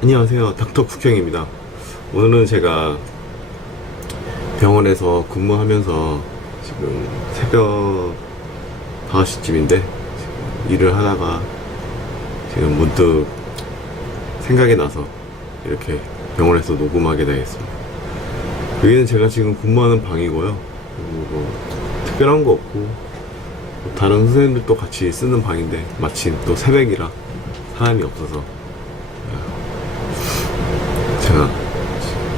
안녕하세요, 닥터 국형입니다. 오늘은 제가 병원에서 근무하면서 지금 새벽 5시쯤인데 일을 하다가 지금 문득 생각이 나서 이렇게 병원에서 녹음하게 되겠습니다. 여기는 제가 지금 근무하는 방이고요. 그리고 뭐 특별한 거 없고 뭐 다른 선생님들도 같이 쓰는 방인데 마침 또 새벽이라 사람이 없어서 제가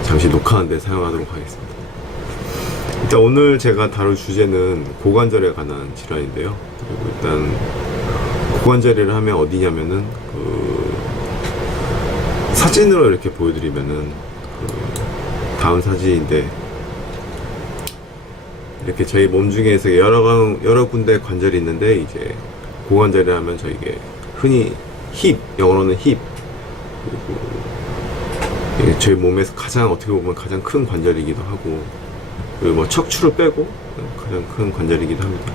잠시 녹화하는데 사용하도록 하겠습니다. 일단 오늘 제가 다룰 주제는 고관절에 관한 질환인데요. 그리고 일단 고관절이를 하면 어디냐면은 사진으로 이렇게 보여드리면은 다음 사진인데 이렇게 저희 몸 중에서 여러 군데 관절이 있는데 이제 고관절이라 하면 저희게 흔히 힙, 영어로는 힙, 그리고 저희 몸에서 가장 어떻게 보면 가장 큰 관절이기도 하고, 그리고 뭐 척추를 빼고 가장 큰 관절이기도 합니다.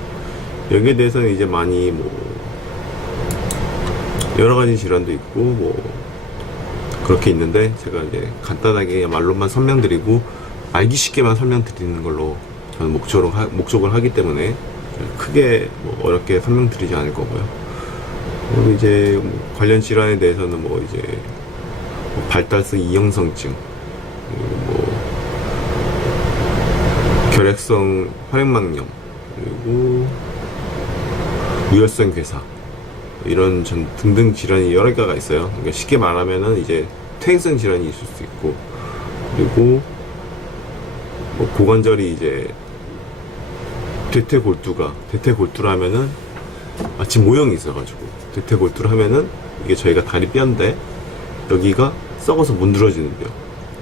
여기에 대해서는 이제 많이 뭐 여러 가지 질환도 있고 뭐 그렇게 있는데 제가 이제 간단하게 말로만 설명드리고 알기 쉽게만 설명드리는 걸로 저는 목적을 하기 때문에 크게 뭐 어렵게 설명드리지 않을 거고요. 그리고 이제 뭐 관련 질환에 대해서는 뭐 이제 발달성 이형성증, 뭐 결핵성 활액막염, 그리고 무혈성 괴사 이런 등등 질환이 여러 개가 있어요. 그러니까 쉽게 말하면은 이제 퇴행성 질환이 있을 수 있고, 그리고 뭐 고관절이 이제 대퇴골두라 하면은 마치 모형이 있어가지고 대퇴골두를 하면은 이게 저희가 다리 뼈인데 여기가 썩어서 문드러지는 뼈,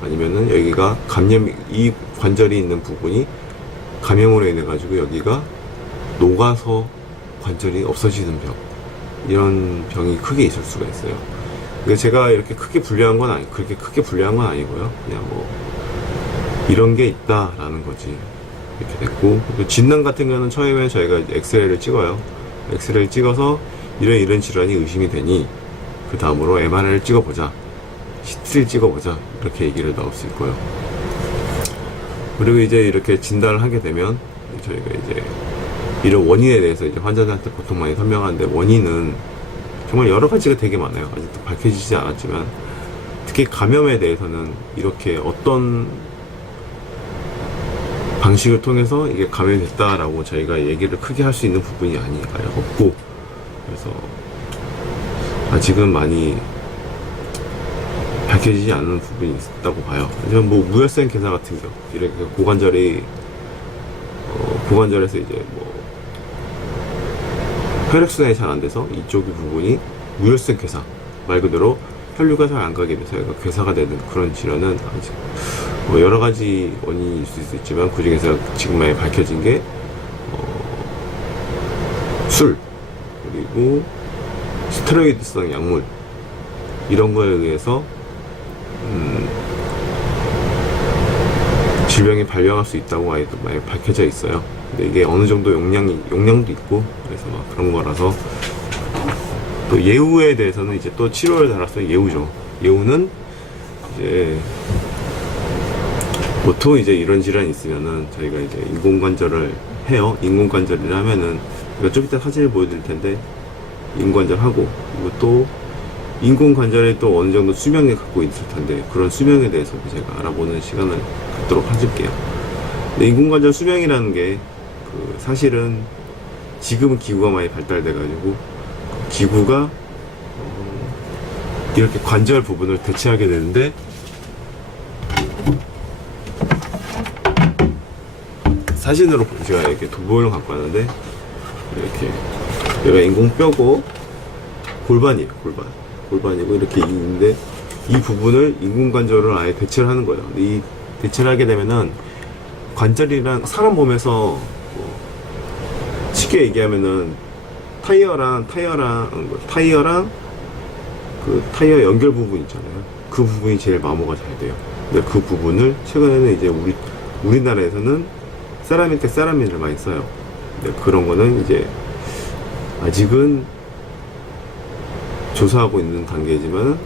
아니면은 여기가 이 관절이 있는 부분이 감염으로 인해 가지고 여기가 녹아서 관절이 없어지는 병, 이런 병이 크게 있을 수가 있어요. 근데 제가 이렇게 그렇게 크게 분류한 건 아니고요. 그냥 뭐 이런 게 있다라는 거지 이렇게 됐고, 진단 같은 경우는 처음에 저희가 엑스레이를 찍어요. 엑스레이를 찍어서 이런 질환이 의심이 되니 그 다음으로 MRI를 찍어보자, CT를 찍어보자, 이렇게 얘기를 나올 수 있고요. 그리고 이제 이렇게 진단을 하게 되면 저희가 이제 이런 원인에 대해서 이제 환자들한테 보통 많이 설명하는데, 원인은 정말 여러 가지가 되게 많아요. 아직도 밝혀지지 않았지만, 특히 감염에 대해서는 이렇게 어떤 방식을 통해서 이게 감염이 됐다라고 저희가 얘기를 크게 할 수 있는 부분이 없고, 그래서 아직은 많이 밝혀지지 않는 부분이 있다고 봐요. 하지만 뭐 무혈성 괴사 같은 경우, 이렇게 고관절에서 이제 뭐 혈액순환이 잘 안 돼서 이쪽 부분이 무혈성 괴사, 말 그대로 혈류가 잘 안 가게 돼서 얘가 괴사가 되는 그런 질환은 아직 뭐 여러 가지 원인이 있을 수 있지만, 그 중에서 지금 많이 밝혀진 게 술, 그리고 스테로이드성 약물, 이런 거에 의해서 질병이 발병할 수 있다고 많이 밝혀져 있어요. 근데 이게 어느 정도 용량도 있고, 그래서 막 그런 거라서. 또 예후에 대해서는 이제 또 치료를 달았어요. 예후죠. 예후는 이제 보통 이제 이런 질환이 있으면은 저희가 이제 인공관절을 해요. 인공관절이라 하면은 좀 이따 사진을 보여드릴 텐데, 인공관절 하고, 그리고 또 인공관절에 또 어느 정도 수명을 갖고 있을 텐데, 그런 수명에 대해서 제가 알아보는 시간을 갖도록 해줄게요. 근데 인공관절 수명이라는 게 사실은 지금은 기구가 많이 발달돼가지고 기구가 이렇게 관절 부분을 대체하게 되는데, 사진으로 제가 이렇게 도보를 갖고 왔는데, 이렇게 여기가 인공뼈고 골반이에요. 골반이고 이렇게 있는데, 이 부분을 인공관절을 아예 대체를 하는 거예요. 이 대체를 하게 되면은 관절이란 사람 몸에서 쉽게 얘기하면은 타이어랑 그 타이어 연결 부분 있잖아요. 그 부분이 제일 마모가 잘 돼요. 근데 그 부분을 최근에는 이제 우리나라에서는 세라믹을 많이 써요. 근데 그런 거는 이제 아직은 조사하고 있는 단계지만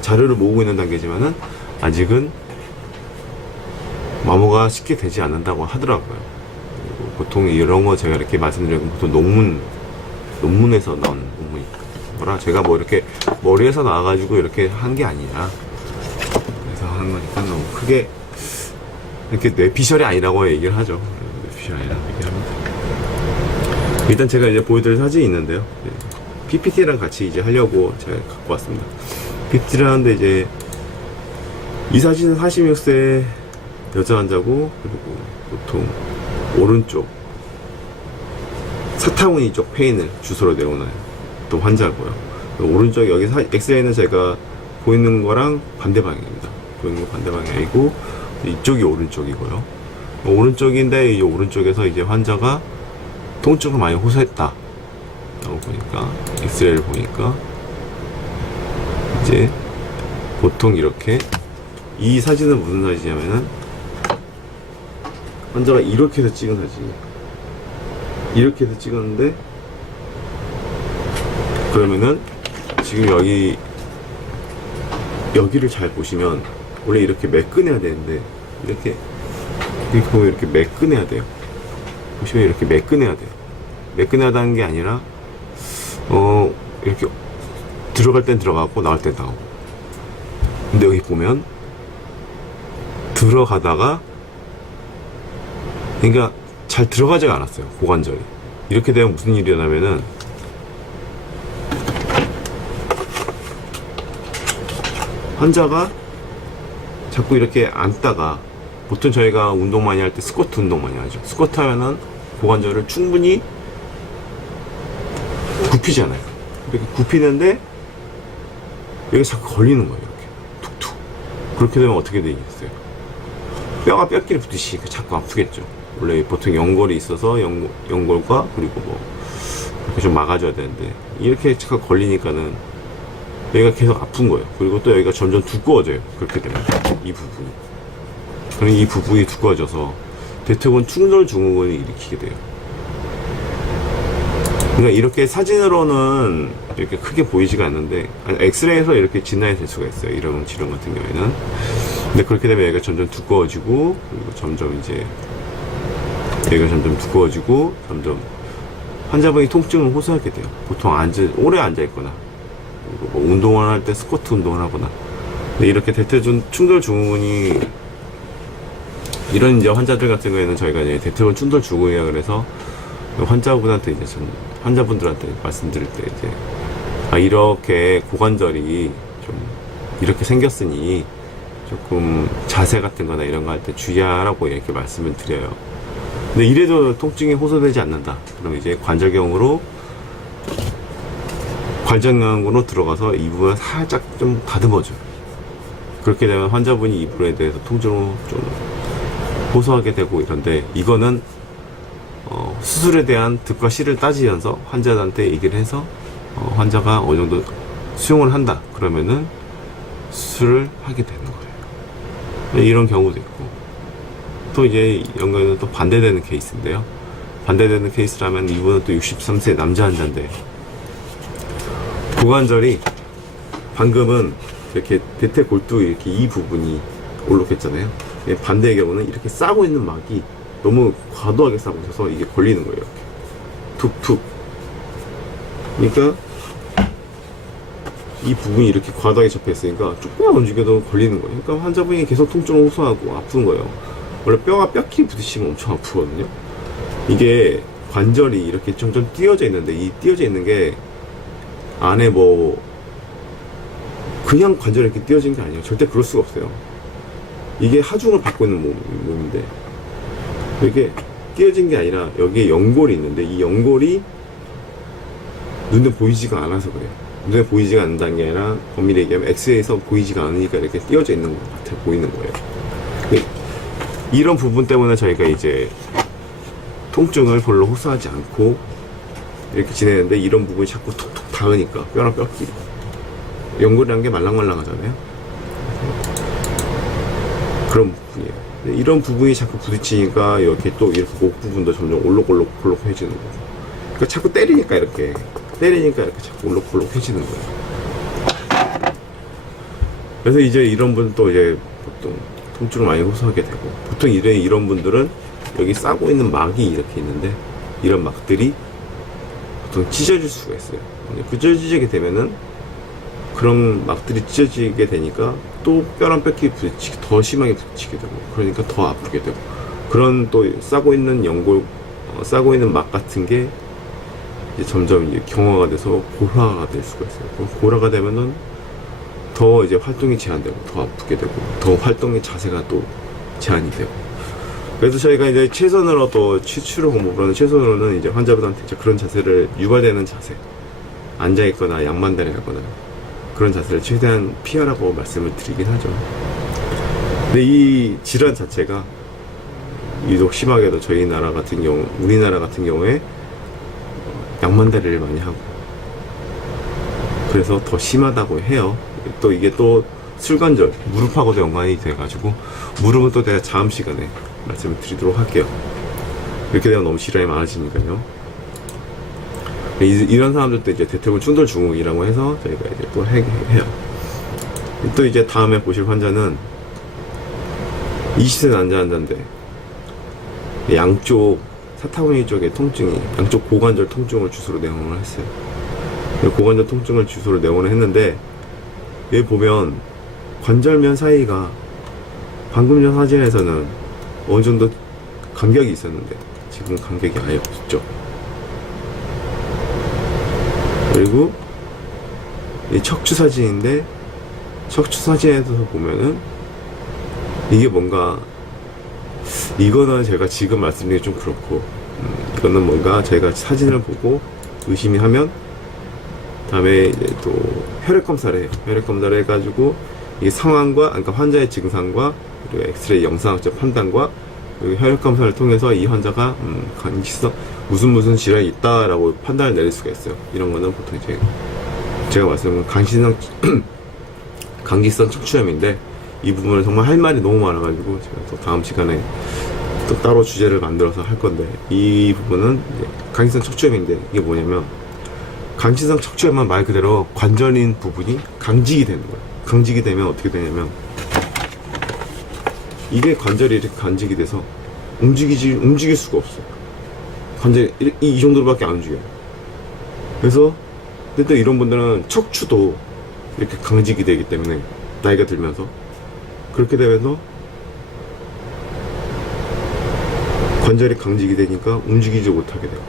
자료를 모으고 있는 단계지만은 아직은 마모가 쉽게 되지 않는다고 하더라고요. 보통 이런 거 제가 이렇게 말씀드리는 건 보통 논문에서 나온 논문이 거라 제가 뭐 이렇게 머리에서 나와가지고 이렇게 한 게 아니라 그래서 하는 거니까 너무 크게 이렇게 뇌피셜이 아니라고 얘기를 하죠. 뇌피셜이 아니라고 얘기를 합니다. 일단 제가 이제 보여드릴 사진이 있는데요. PPT랑 같이 이제 하려고 제가 갖고 왔습니다. PPT를 하는데 이제 이 사진은 46세 여자 환자고, 그리고 보통 오른쪽 사타구니 쪽 페인을 주소로 내오는 또 환자고요. 오른쪽 여기 엑스레이는 제가 보이는 거랑 반대 방향입니다. 보이는 거 반대 방향이고 이쪽이 오른쪽이고요. 오른쪽인데 이 오른쪽에서 이제 환자가 통증을 많이 호소했다 라고 보니까 엑스레이를 보니까 이제 보통 이렇게 이 사진은 무슨 사진이냐면은 환자가 이렇게 해서 찍은 사진이에요. 이렇게 해서 찍었는데 그러면은 지금 여기를 잘 보시면 원래 이렇게 매끈해야 되는데 이렇게 보면 이렇게 매끈해야 돼요. 보시면 이렇게 매끈해야 돼요. 매끈하다는 게 아니라 이렇게 들어갈 땐 들어가고 나올 땐 나오고. 근데 여기 보면 들어가다가 그러니까 잘 들어가지가 않았어요. 고관절이. 이렇게 되면 무슨 일이 일어나면은 환자가 자꾸 이렇게 앉다가 보통 저희가 운동 많이 할 때 스쿼트 운동 많이 하죠. 스쿼트 하면은 고관절을 충분히 굽히잖아요. 이렇게 굽히는데 여기 자꾸 걸리는 거예요. 이렇게 툭툭. 그렇게 되면 어떻게 되겠어요? 뼈가 뼈끼리 붙으시니까 자꾸 아프겠죠. 원래 보통 연골이 있어서 연골과 그리고 뭐 이렇게 좀 막아줘야 되는데 이렇게 자꾸 걸리니까는 여기가 계속 아픈 거예요. 그리고 또 여기가 점점 두꺼워져요. 그렇게 되면 이 부분이. 그럼 이 부분이 두꺼워져서 대퇴근 충돌 증후군을 일으키게 돼요. 그러니까 이렇게 사진으로는 이렇게 크게 보이지가 않는데 엑스레이에서 이렇게 진단이 될 수가 있어요. 이런 질환 같은 경우에는. 근데 그렇게 되면 여기가 점점 두꺼워지고 그리고 점점 이제 여기가 점점 두꺼워지고 점점 환자분이 통증을 호소하게 돼요. 보통 오래 앉아있거나 뭐 운동을 할 때 스쿼트 운동을 하거나. 근데 이렇게 대퇴근 충돌 증후군이 이런 이제 환자들 같은 경우에는 저희가 이제 대퇴근 충돌 증후군이라 그래서 환자분한테 환자분들한테 말씀드릴 때 이제 이렇게 고관절이 좀 이렇게 생겼으니 조금 자세 같은 거나 이런 거 할 때 주의하라고 이렇게 말씀을 드려요. 근데 이래도 통증이 호소되지 않는다. 그럼 이제 관절경으로 들어가서 이 부분을 살짝 좀 다듬어줘요. 그렇게 되면 환자분이 이 부분에 대해서 통증을 좀 호소하게 되고 이런데 이거는 수술에 대한 득과 실을 따지면서 환자한테 얘기를 해서 환자가 어느 정도 수용을 한다 그러면은 수술을 하게 되는 거예요. 이런 경우도 있고 또 이제 이런 거는 또 반대되는 케이스인데요. 반대되는 케이스라면 이분은 또 63세 남자 환자인데 고관절이 방금은 이렇게 대퇴골두 이렇게 이 부분이 올록했잖아요. 반대의 경우는 이렇게 싸고 있는 막이 너무 과도하게 싸고 있어서 이게 걸리는 거예요. 이렇게 툭툭. 그러니까 이 부분이 이렇게 과도하게 접혀있으니까 조금만 움직여도 걸리는 거예요. 그러니까 환자분이 계속 통증을 호소하고 아픈 거예요. 원래 뼈가 뼈끼리 부딪히면 엄청 아프거든요. 이게 관절이 이렇게 점점 띄어져 있는데 이 띄어져 있는 게 안에 뭐 그냥 관절이 이렇게 띄어진 게 아니에요. 절대 그럴 수가 없어요. 이게 하중을 받고 있는 몸인데 이게 띄어진 게 아니라 여기에 연골이 있는데 이 연골이 눈에 보이지가 않아서 그래요. 눈에 보이지가 않는다는 게 아니라 엄밀히 얘기하면 엑스레이에서 보이지가 않으니까 이렇게 띄어져 있는 것 같아 보이는 거예요. 이런 부분 때문에 저희가 이제 통증을 별로 호소하지 않고 이렇게 지내는데 이런 부분이 자꾸 톡톡 닿으니까 뼈랑 뼈끼리 연골이라는 게 말랑말랑하잖아요. 그런 부분이에요. 이런 부분이 자꾸 부딪히니까 이렇게 또 이렇게 목 부분도 점점 올록올록해지는 거고. 그러니까 자꾸 때리니까 이렇게 자꾸 올록올록해지는 거예요. 그래서 이제 이런 분 또 이제 보통 통증을 많이 호소하게 되고, 보통 이런 분들은 여기 싸고 있는 막이 이렇게 있는데, 이런 막들이 보통 찢어질 수가 있어요. 찢어지게 되면은 그런 막들이 찢어지게 되니까 또 뼈랑 뼈끼리 부딪히게, 더 심하게 부딪히게 되고, 그러니까 더 아프게 되고, 그런 또 싸고 있는 싸고 있는 막 같은 게 이제 점점 이제 경화가 돼서 골화가 될 수가 있어요. 골화가 되면은 더 이제 활동이 제한되고, 더 아프게 되고, 더 활동의 자세가 또 제한이 되고. 그래서 저희가 이제 최선으로 또 치료 방법으로는, 최선으로는 이제 환자분한테 이제 그런 자세를, 유발되는 자세, 앉아있거나 양반다리 하거나 그런 자세를 최대한 피하라고 말씀을 드리긴 하죠. 근데 이 질환 자체가 유독 심하게도 저희 나라 같은 경우, 우리나라 같은 경우에 양반다리를 많이 하고, 그래서 더 심하다고 해요. 또 이게 또 술관절, 무릎하고도 연관이 돼가지고, 무릎은 또 내가 다음 시간에 말씀을 드리도록 할게요. 이렇게 되면 너무 질환이 많아지니까요. 이런 사람들도 이제 대퇴골 충돌 증후군이라고 해서 저희가 이제 또 해요. 또 이제 다음에 보실 환자는 20세 남자인데 양쪽 사타구니 쪽의 통증이, 양쪽 고관절 통증을 주소로 내원을 했어요. 고관절 통증을 주소로 내원을 했는데, 여기 보면 관절면 사이가 방금 전 사진에서는 어느 정도 간격이 있었는데 지금 간격이 아예 없죠. 그리고 이 척추 사진인데, 척추 사진에서 보면은 이게 뭔가, 이거는 제가 지금 말씀드리기 좀 그렇고, 이거는 뭔가 제가 사진을 보고 의심이 하면 다음에 이제 또 혈액 검사를 해요. 혈액 검사를 해가지고 이 상황과, 그러니까 환자의 증상과 그리고 엑스레이 영상학적 판단과 그리고 혈액 검사를 통해서 이 환자가 강기성 무슨 질환이 있다라고 판단을 내릴 수가 있어요. 이런 거는 보통 이제 제가 말씀드린 강기성 척추염인데, 이 부분을 정말 할 말이 너무 많아가지고 제가 또 다음 시간에 또 따로 주제를 만들어서 할 건데, 이 부분은 강기성 척추염인데, 이게 뭐냐면 강기성 척추염은 말 그대로 관절인 부분이 강직이 되는 거예요. 강직이 되면 어떻게 되냐면, 이게 관절이 이렇게 간직이 돼서 움직일 수가 없어요. 관절이 이 정도로밖에 안 움직여요. 그래서 근데 또 이런 분들은 척추도 이렇게 강직이 되기 때문에, 나이가 들면서 그렇게 되면서 관절이 강직이 되니까 움직이지 못하게 돼요.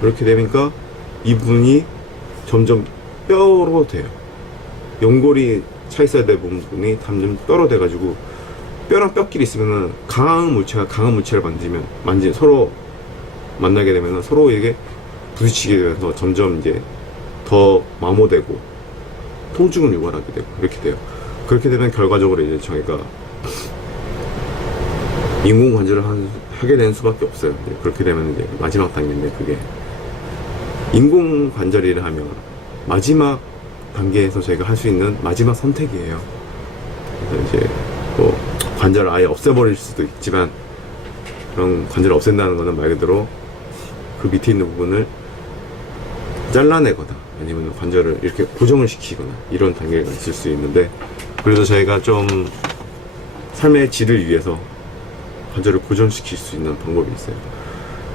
그렇게 되니까 이 부분이 점점 뼈로 돼요. 연골이 차 있어야 될 부분이 점점 뼈로 돼가지고, 뼈랑 뼈끼리 있으면은 강한 물체를 서로 만나게 되면 서로 이게 부딪히게 되면서 점점 이제 더 마모되고 통증을 유발하게 되고, 이렇게 돼요. 그렇게 되면 결과적으로 이제 저희가 인공관절을 하게 되는 수밖에 없어요. 그렇게 되면 이제 마지막 단계인데, 그게 인공관절이라 하면 마지막 단계에서 저희가 할 수 있는 마지막 선택이에요. 그래서 이제 뭐 관절을 아예 없애버릴 수도 있지만, 그런 관절을 없앤다는 거는 말 그대로 그 밑에 있는 부분을 잘라내거나 아니면 관절을 이렇게 고정을 시키거나 이런 단계가 있을 수 있는데, 그래서 저희가 좀 삶의 질을 위해서 관절을 고정시킬 수 있는 방법이 있어요.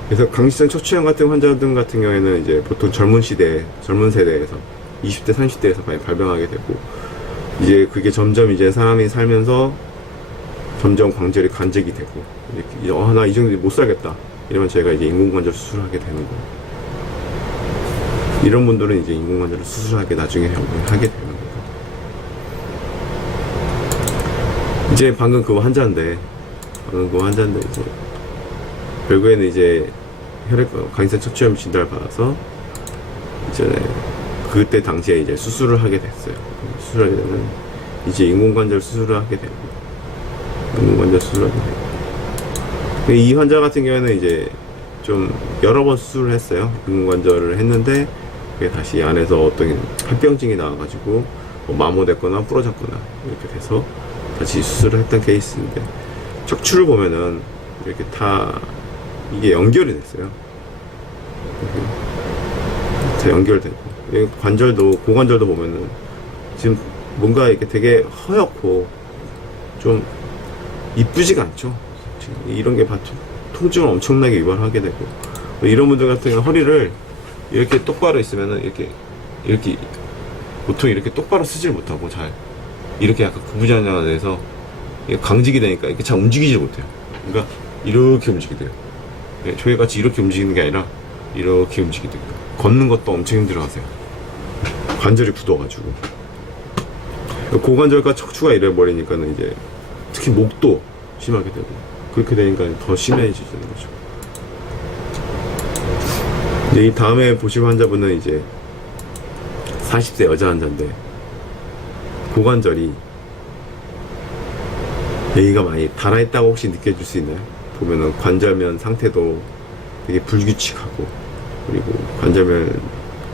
그래서 강직성 척추염 같은 환자들 같은 경우에는 이제 보통 젊은 세대에서 20대, 30대에서 많이 발병하게 되고, 이제 그게 점점 이제 사람이 살면서 점점 관절이 간직이 되고, 이렇게 나 이 정도 못 살겠다 이러면 저희가 이제 인공관절 수술을 하게 되는 거예요. 이런 분들은 이제 인공관절을 수술하게 나중에 하게 되는 거예요. 이제 방금 그 환자인데 이제 결국에는 이제 강직성 척추염 진단을 받아서 이전에 그때 당시에 이제 수술을 하게 됐어요. 수술하게 되면 이제 인공관절 수술을 하게 되고, 이 환자 같은 경우에는 이제 좀 여러 번 수술을 했어요. 인공관절을 했는데 그게 다시 안에서 어떤 합병증이 나와가지고 뭐 마모됐거나 부러졌거나 이렇게 돼서 다시 수술을 했던 케이스인데, 척추를 보면은 이렇게 다 이게 연결이 됐어요. 다 연결되고, 관절도, 고관절도 보면은 지금 뭔가 이렇게 되게 허옇고 좀 이쁘지가 않죠. 이런 게 통증을 엄청나게 유발하게 되고, 이런 분들 같은 경우 허리를 이렇게 똑바로 있으면은 이렇게 보통 이렇게 똑바로 쓰질 못하고 잘 이렇게 약간 구부정형화돼서 강직이 되니까 이렇게 잘 움직이질 못해요. 그러니까 이렇게 움직이게 돼요. 저희 같이 이렇게 움직이는 게 아니라 이렇게 움직이게 돼요. 걷는 것도 엄청 힘들어하세요. 관절이 굳어가지고. 고관절과 척추가 이래버리니까는 이제 특히 목도 심하게 되고, 그렇게 되니까 더 심해지는 거죠. 이제 이 다음에 보실 환자분은 이제 40세 여자 환자인데, 고관절이 여기가 많이 달아있다고 혹시 느껴질 수 있나요? 보면은 관절면 상태도 되게 불규칙하고, 그리고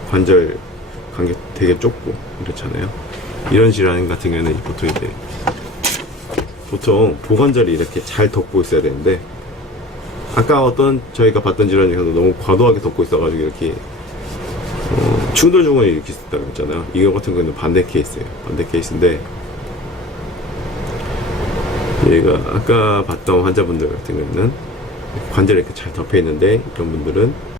관절 간격 되게 좁고 이렇잖아요. 이런 질환 같은 경우는 보통 고관절이 이렇게 잘 덮고 있어야 되는데, 아까 저희가 봤던 질환 중에서도 너무 과도하게 덮고 있어가지고 이렇게 충돌 증후군이 이렇게 있었다고 했잖아요. 이거 같은 경우는 반대 케이스예요. 반대 케이스인데, 얘가 아까 봤던 환자분들 같은 경우는 관절이 이렇게 잘 덮여 있는데, 이런 분들은